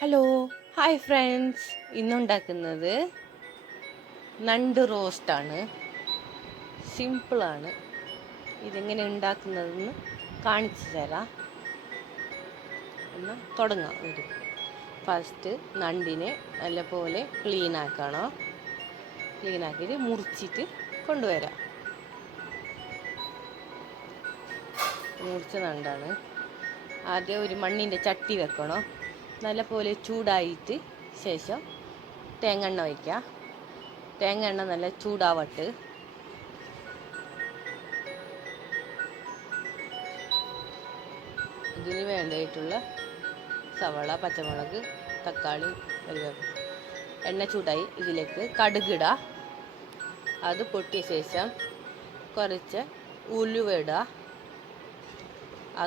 Hello, hi friends. ഇന്നുണ്ടാക്കുന്നത് നണ്ട് റോസ്റ്റാണ്. സിമ്പിളാണ്. ഇതെങ്ങനെ ഉണ്ടാക്കുന്നതെന്ന് കാണിച്ചു തരാം. എന്നാൽ തുടങ്ങാം. ഫസ്റ്റ് നണ്ടിനെ നല്ലപോലെ ക്ലീനാക്കണം. ക്ലീനാക്കിയിട്ട് മുറിച്ചിട്ട് കൊണ്ടുവരാം. മുറിച്ച നണ്ടാണ്. ആദ്യം ഒരു മണ്ണിൻ്റെ ചട്ടി വെക്കണം. നല്ലപോലെ ചൂടായിട്ട് ശേഷം തേങ്ങ ഒഴിക്കുക. തേങ്ങ നല്ല ചൂടാവട്ട്. ഇതിന് വേണ്ടിയിട്ടുള്ള സവാള, പച്ചമുളക്, തക്കാളി, കറിവേപ്പില. എണ്ണ ചൂടായി ഇതിലേക്ക് കടുകിടുക. അത് പൊട്ടിയ ശേഷം കുറച്ച് ഉലുവ ഇടുക.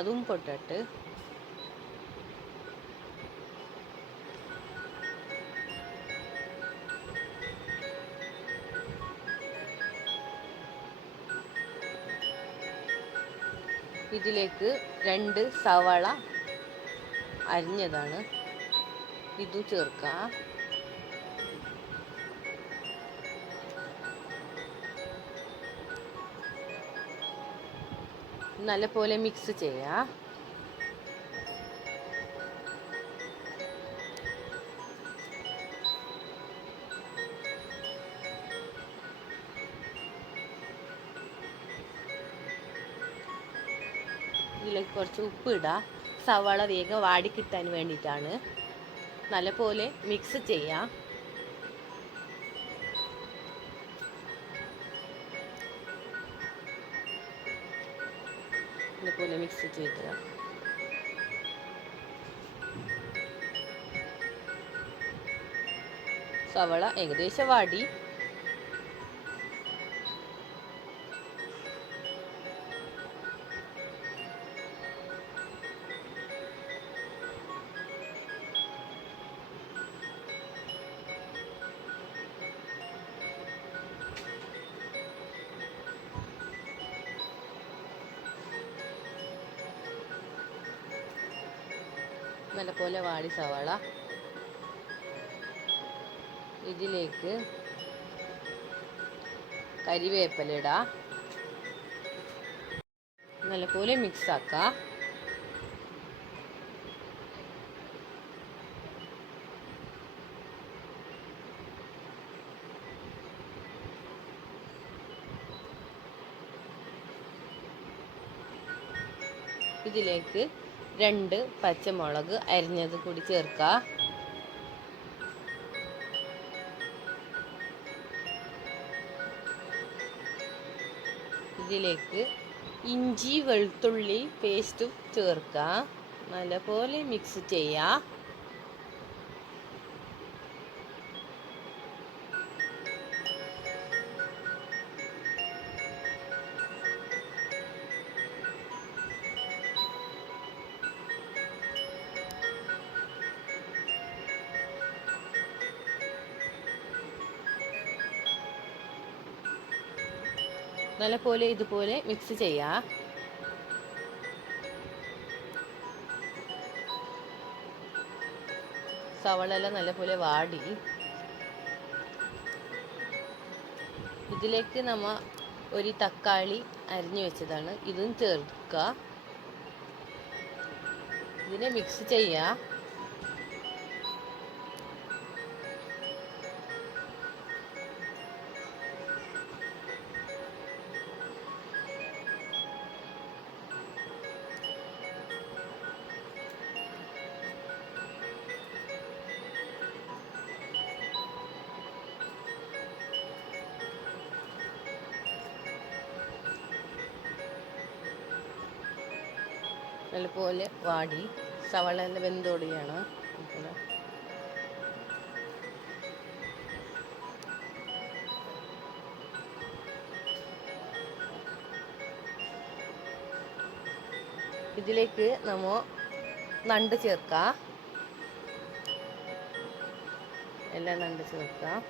അതും പൊട്ടിട്ട് ഇതിലേക്ക് 2 സവാള അരിഞ്ഞതാണ് ഇതും ചേർക്കുക. നല്ലപോലെ മിക്സ് ചെയ്യുക. ഇതിലേക്ക് കുറച്ച് ഉപ്പ് ഇടുക. സവാള വേഗം വാടിക്കിട്ടാൻ വേണ്ടിയിട്ടാണ്. നല്ലപോലെ മിക്സ് ചെയ്യാം. നല്ലപോലെ മിക്സ് ചെയ്ത് സവാള ഏകദേശം വാടി. നല്ലപോലെ വാടി സവാള. ഇതിലേക്ക് കരിവേപ്പില ഇടുക. നല്ലപോലെ മിക്സ് ആക്കുക. ഇതിലേക്ക് 2 പച്ചമുളക് അരിഞ്ഞത് കൂടി ചേർക്കുക. ഇതിലേക്ക് ഇഞ്ചി വെളുത്തുള്ളി പേസ്റ്റും ചേർക്കുക. നല്ലപോലെ മിക്സ് ചെയ്യുക. നല്ലപോലെ ഇതുപോലെ മിക്സ് ചെയ്യുക. സവാള എല്ലാം നല്ലപോലെ വാടി. ഇതിലേക്ക് നമ്മൾ ഒരു തക്കാളി അരിഞ്ഞു വെച്ചതാണ്, ഇതും ചേർക്കുക. ഇതിനെ മിക്സ് ചെയ്യുക. നല്ലപോലെ വാടി. സവാള എല്ലാം വെന്തോടുകയാണ്. ഇതിലേക്ക് നമ്മൾ നണ്ട് ചേർക്കാം. എല്ലാം നണ്ട് ചേർക്കാം.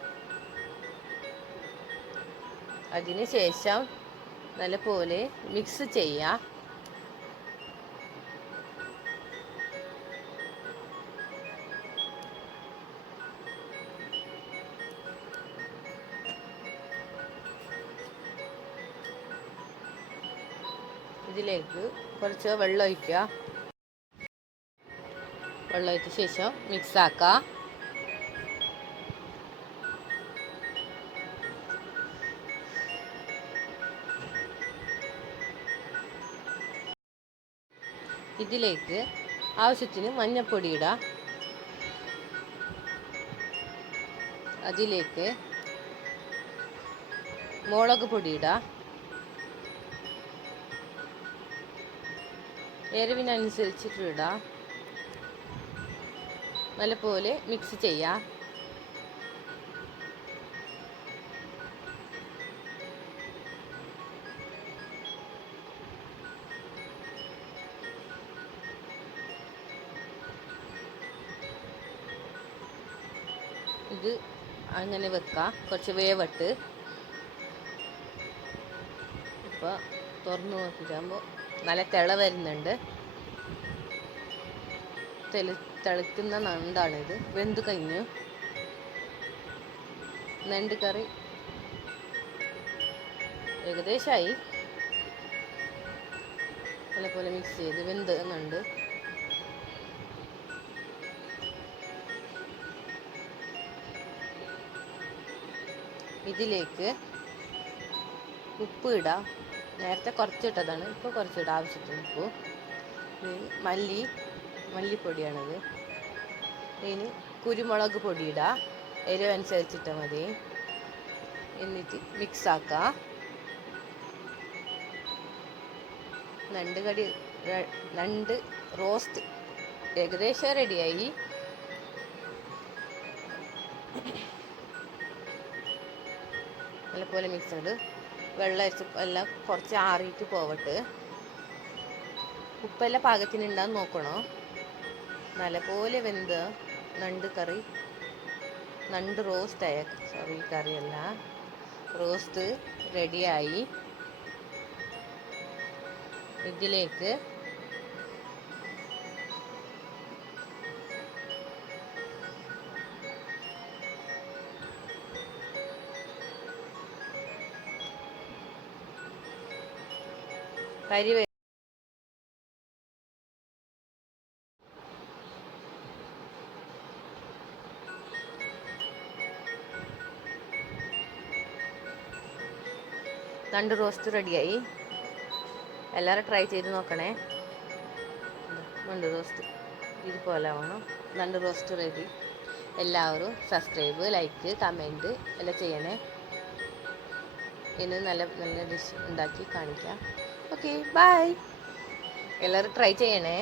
അതിന് ശേഷം നല്ലപോലെ മിക്സ് ചെയ്യാം. ഇതിലേക്ക് കുറച്ച് വെള്ളം ഒഴിക്കുക. വെള്ളം ഒഴിച്ച ശേഷം മിക്സ് ആക്കുക. ഇതിലേക്ക് ആവശ്യത്തിന് മഞ്ഞൾപ്പൊടി ഇടാം. അതിലേക്ക് മുളക് പൊടി ഇടാം. എരിവിനനുസരിച്ചിട്ട് ഇടാം. നല്ലപോലെ മിക്സ് ചെയ്യാം. ഇത് അങ്ങനെ വെക്കാം. കുറച്ച് വേവട്ട് ഇപ്പോൾ തുറന്നു നോക്കിയിട്ടാകുമ്പോൾ നല്ല തിള വരുന്നുണ്ട്. തിളക്കുന്ന നണ്ടാണിത്. വെന്ത് കഴിഞ്ഞു. നണ്ട് കറി ഏകദേശമായി. നല്ലപോലെ മിക്സ് ചെയ്ത് വെന്ത് നണ്ട്. ഇതിലേക്ക് ഉപ്പ് ഇടാം. നേരത്തെ കുറച്ചിട്ടതാണ്, ഇപ്പോൾ കുറച്ചിടാം ആവശ്യത്തിന് ഉപ്പ്. മല്ലിപ്പൊടിയാണിത്. ഇനി കുരുമുളക് പൊടി ഇടാം. എരിവനുസരിച്ചിട്ട് മതി. എന്നിട്ട് മിക്സ് ആക്കാം. നണ്ട് റോസ്റ്റ് ഏകദേശം റെഡിയായി. നല്ലപോലെ മിക്സ് ചെയ്ത് വെള്ളം അരിച്ച് എല്ലാം കുറച്ച് ആറിയിട്ട് പോവട്ടെ. ഉപ്പെല്ലാം പാകത്തിന് ഉണ്ടാകുന്ന നോക്കണോ. നല്ലപോലെ വെന്ത് നണ്ട് റോസ്റ്റായ കറിയല്ല, റോസ്റ്റ് റെഡിയായി. ഇതിലേക്ക് കരി നണ്ട് റോസ്റ്റ് റെഡിയായി. എല്ലാവരും ട്രൈ ചെയ്ത് നോക്കണേ. നണ്ട് റോസ്റ്റ് ഇതുപോലെ ആവണം. നണ്ട് റോസ്റ്റ് റെഡി. എല്ലാവരും സബ്സ്ക്രൈബ്, ലൈക്ക്, കമൻറ്റ് എല്ലാം ചെയ്യണേ. ഇന്ന് നല്ല നല്ല ഡിഷ് ഉണ്ടാക്കി കാണിക്കാം. Okay, by. എല്ലാവരും ട്രൈ ചെയ്യണേ.